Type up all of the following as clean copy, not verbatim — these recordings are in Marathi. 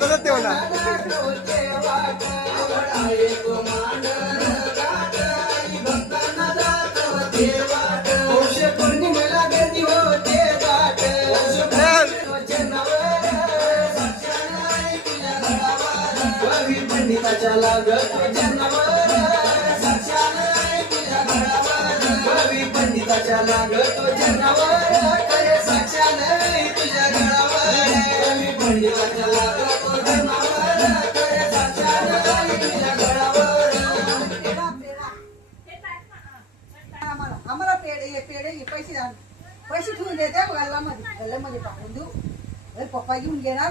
तसंच ठेव ना. पंडिताच्या लागत जन्मावर पंडिताच्या लागत जन्मावर करे साक्षान तुझ्या घरावर पंडिताच्या लागत जन्मावर करे साक्षान तुझ्या घरावर. आम्हाला पेढे पैसे ठेवून देते गल्ल्यामध्ये टाकून देऊ. पप्पा घेऊन घेणार.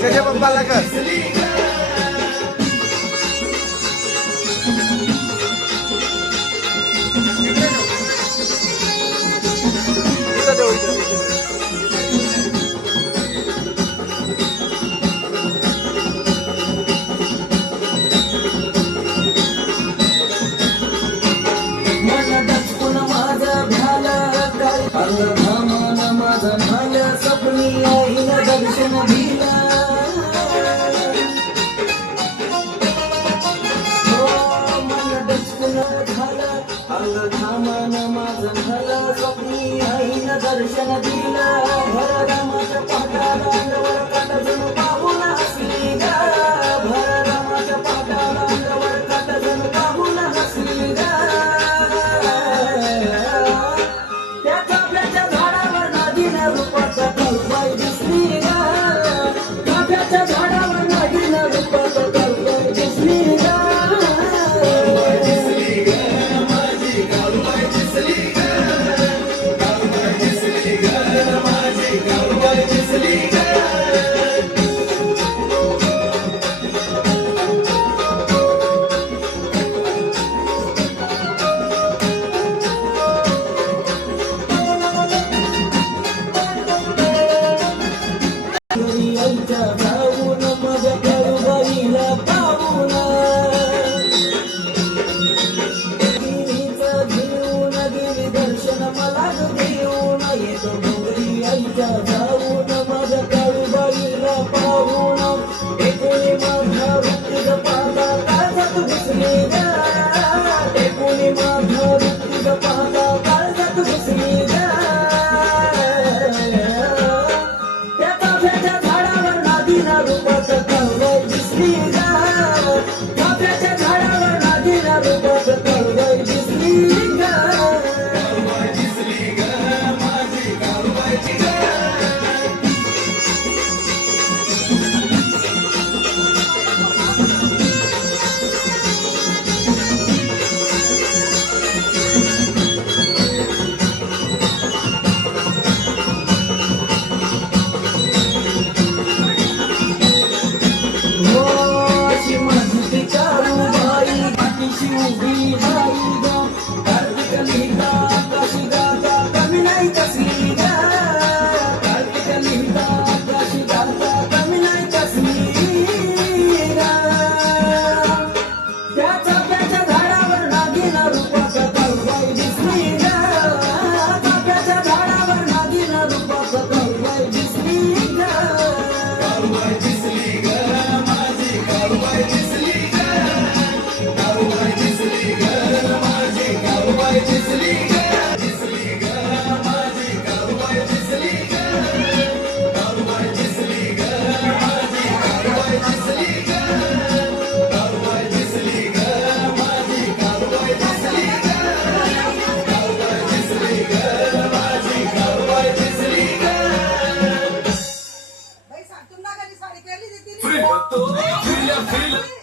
त्याच्या पप्पाला कर. दर्शन दिलं भर रामाच्या पाटाला अंगावर काटा जणू पाहून हसली ग भर रामाच्या पाटाला अंगावर काटा जणू पाहून हसली ग त्या काफ्याच्या झाडावर नागिन रूपाचा कळपाई दिसली ग काफ्याच्या झाडावर नागिन रूपाचा कळपाई दिसली ग चाफ्याच्या झाडावर नागिना रूपात काळूबाई दिसली ग. हो अशी माझी ती काळूबाई पाठीशी उभी बाई ग. कार्तिक लिहिता कशी गाता कमी नाही कसली ग. कार्तिक लिहिता कशी गाता कमी नाही कसली ग. त्या चाफ्याच्या झाडावर नागिना रूपात काळूबाई दिसली ग. चाफ्याच्या झाडावर नागिना रूपात काळूबाई दिसली ग. बाई सांग तुम्हाला कधी साडी केली देते Feel, feel, feel.